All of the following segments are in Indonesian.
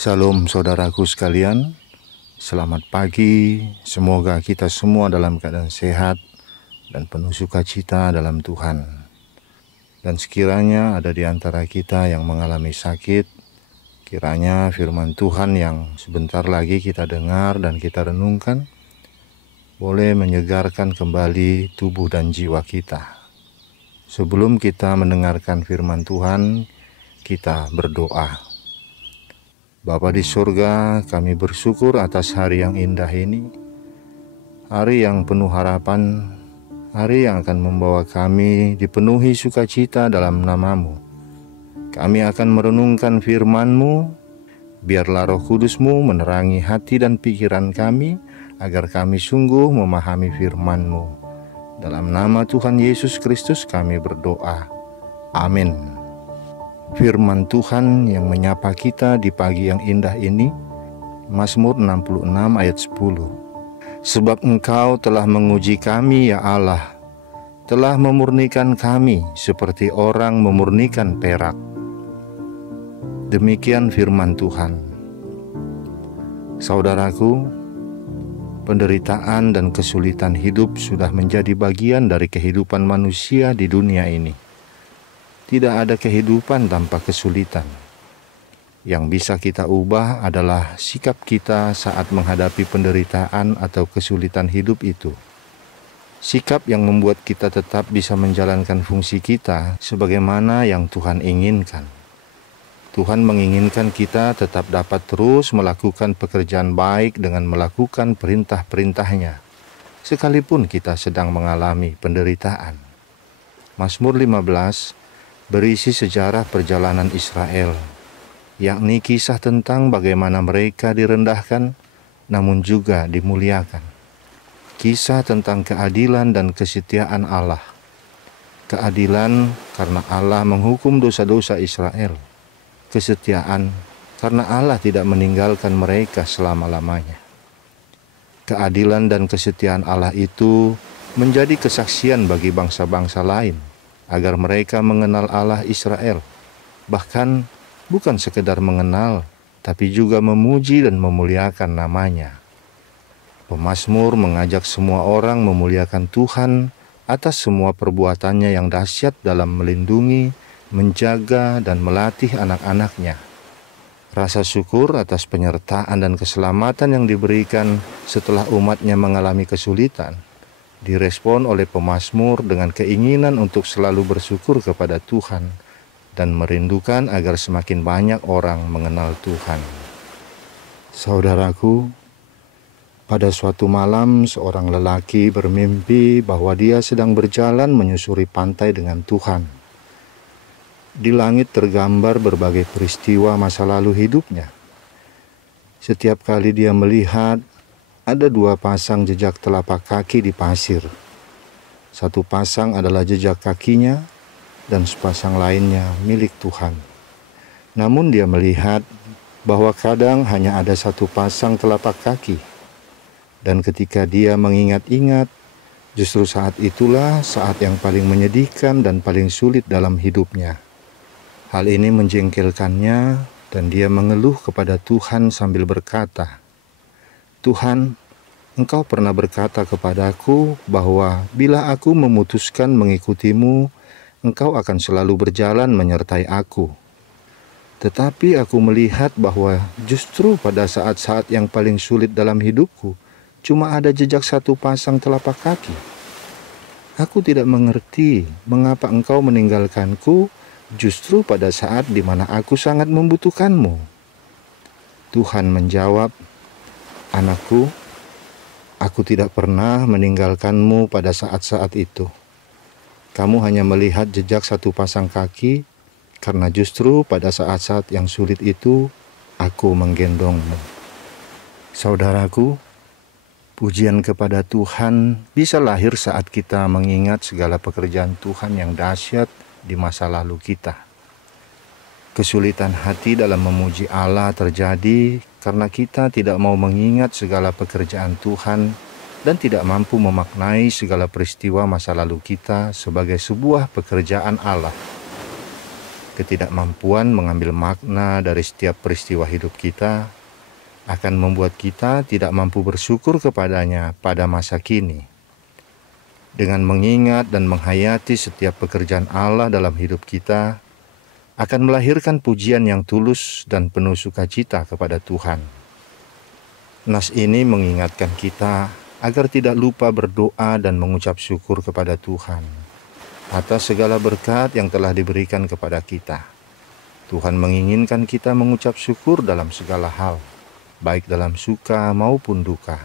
Salam saudaraku sekalian, selamat pagi. Semoga kita semua dalam keadaan sehat dan penuh sukacita dalam Tuhan. Dan sekiranya ada di antara kita yang mengalami sakit, kiranya firman Tuhan yang sebentar lagi kita dengar dan kita renungkan boleh menyegarkan kembali tubuh dan jiwa kita. Sebelum kita mendengarkan firman Tuhan, kita berdoa. Bapa di surga, kami bersyukur atas hari yang indah ini, hari yang penuh harapan, hari yang akan membawa kami dipenuhi sukacita dalam nama-Mu. Kami akan merenungkan firman-Mu, biarlah Roh Kudus-Mu menerangi hati dan pikiran kami, agar kami sungguh memahami firman-Mu. Dalam nama Tuhan Yesus Kristus kami berdoa. Amin. Firman Tuhan yang menyapa kita di pagi yang indah ini, Mazmur 66 ayat 10. Sebab Engkau telah menguji kami ya Allah, telah memurnikan kami seperti orang memurnikan perak. Demikian firman Tuhan. Saudaraku, penderitaan dan kesulitan hidup sudah menjadi bagian dari kehidupan manusia di dunia ini. Tidak ada kehidupan tanpa kesulitan. Yang bisa kita ubah adalah sikap kita saat menghadapi penderitaan atau kesulitan hidup itu. Sikap yang membuat kita tetap bisa menjalankan fungsi kita sebagaimana yang Tuhan inginkan. Tuhan menginginkan kita tetap dapat terus melakukan pekerjaan baik dengan melakukan perintah-perintahnya, sekalipun kita sedang mengalami penderitaan. Mazmur 15 berisi sejarah perjalanan Israel, yakni kisah tentang bagaimana mereka direndahkan, namun juga dimuliakan. Kisah tentang keadilan dan kesetiaan Allah. Keadilan karena Allah menghukum dosa-dosa Israel. Kesetiaan karena Allah tidak meninggalkan mereka selama-lamanya. Keadilan dan kesetiaan Allah itu menjadi kesaksian bagi bangsa-bangsa lain, agar mereka mengenal Allah Israel, bahkan bukan sekedar mengenal, tapi juga memuji dan memuliakan namanya. Pemazmur mengajak semua orang memuliakan Tuhan atas semua perbuatannya yang dahsyat dalam melindungi, menjaga, dan melatih anak-anaknya. Rasa syukur atas penyertaan dan keselamatan yang diberikan setelah umatnya mengalami kesulitan direspon oleh pemazmur dengan keinginan untuk selalu bersyukur kepada Tuhan dan merindukan agar semakin banyak orang mengenal Tuhan. Saudaraku, pada suatu malam seorang lelaki bermimpi bahwa dia sedang berjalan menyusuri pantai dengan Tuhan. Di langit tergambar berbagai peristiwa masa lalu hidupnya. Setiap kali dia melihat, ada dua pasang jejak telapak kaki di pasir. Satu pasang adalah jejak kakinya dan sepasang lainnya milik Tuhan. Namun dia melihat bahwa kadang hanya ada satu pasang telapak kaki. Dan ketika dia mengingat-ingat, justru saat itulah saat yang paling menyedihkan dan paling sulit dalam hidupnya. Hal ini menjengkelkannya dan dia mengeluh kepada Tuhan sambil berkata, "Tuhan, Engkau pernah berkata kepadaku bahwa bila aku memutuskan mengikutimu, Engkau akan selalu berjalan menyertai aku. Tetapi aku melihat bahwa justru pada saat-saat yang paling sulit dalam hidupku, cuma ada jejak satu pasang telapak kaki. Aku tidak mengerti mengapa Engkau meninggalkanku justru pada saat di mana aku sangat membutuhkanmu." Tuhan menjawab, "Anakku, aku tidak pernah meninggalkanmu pada saat-saat itu. Kamu hanya melihat jejak satu pasang kaki, karena justru pada saat-saat yang sulit itu, aku menggendongmu." Saudaraku, pujian kepada Tuhan bisa lahir saat kita mengingat segala pekerjaan Tuhan yang dahsyat di masa lalu kita. Kesulitan hati dalam memuji Allah terjadi karena kita tidak mau mengingat segala pekerjaan Tuhan dan tidak mampu memaknai segala peristiwa masa lalu kita sebagai sebuah pekerjaan Allah. ketidakmampuan mengambil makna dari setiap peristiwa hidup kita akan membuat kita tidak mampu bersyukur kepadanya pada masa kini. Dengan mengingat dan menghayati setiap pekerjaan Allah dalam hidup kita, akan melahirkan pujian yang tulus dan penuh sukacita kepada Tuhan. Nas ini mengingatkan kita agar tidak lupa berdoa dan mengucap syukur kepada Tuhan atas segala berkat yang telah diberikan kepada kita. Tuhan menginginkan kita mengucap syukur dalam segala hal, baik dalam suka maupun duka.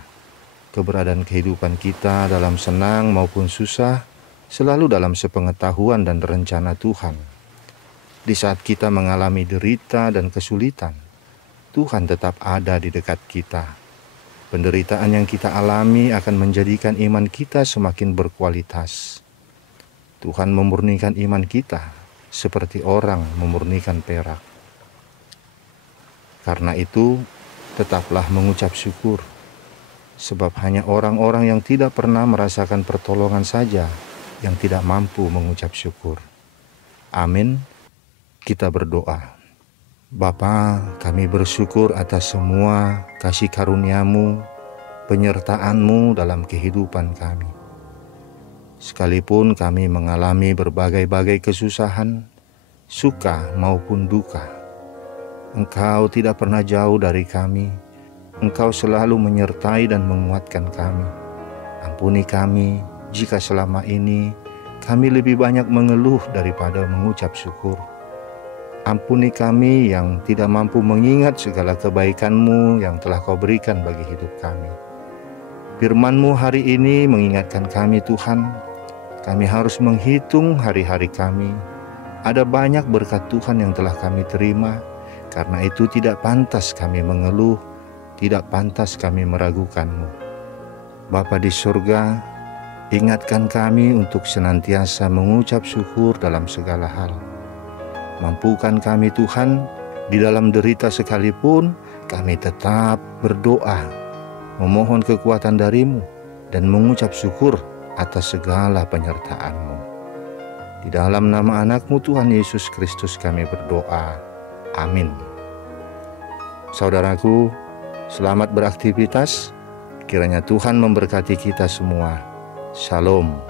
Keberadaan kehidupan kita dalam senang maupun susah selalu dalam sepengetahuan dan rencana Tuhan. Di saat kita mengalami derita dan kesulitan, Tuhan tetap ada di dekat kita. Penderitaan yang kita alami akan menjadikan iman kita semakin berkualitas. Tuhan memurnikan iman kita seperti orang memurnikan perak. Karena itu, tetaplah mengucap syukur. Sebab hanya orang-orang yang tidak pernah merasakan pertolongan saja yang tidak mampu mengucap syukur. Amin. Kita berdoa. Bapa, kami bersyukur atas semua kasih karunia-Mu, penyertaan-Mu dalam kehidupan kami. Sekalipun kami mengalami berbagai-bagai kesusahan, suka maupun duka, Engkau tidak pernah jauh dari kami. Engkau selalu menyertai dan menguatkan kami. Ampuni kami jika selama ini kami lebih banyak mengeluh daripada mengucap syukur. Ampuni kami yang tidak mampu mengingat segala kebaikan-Mu yang telah Kau berikan bagi hidup kami. Firman-Mu hari ini mengingatkan kami, Tuhan, kami harus menghitung hari-hari kami. Ada banyak berkat Tuhan yang telah kami terima, karena itu tidak pantas kami mengeluh, tidak pantas kami meragukan-Mu. Bapa di surga, ingatkan kami untuk senantiasa mengucap syukur dalam segala hal. Mampukan kami Tuhan, di dalam derita sekalipun kami tetap berdoa, memohon kekuatan dari-Mu, dan mengucap syukur atas segala penyertaan-Mu. Di dalam nama anak-Mu Tuhan Yesus Kristus kami berdoa. Amin. Saudaraku, selamat beraktivitas. Kiranya Tuhan memberkati kita semua. Shalom.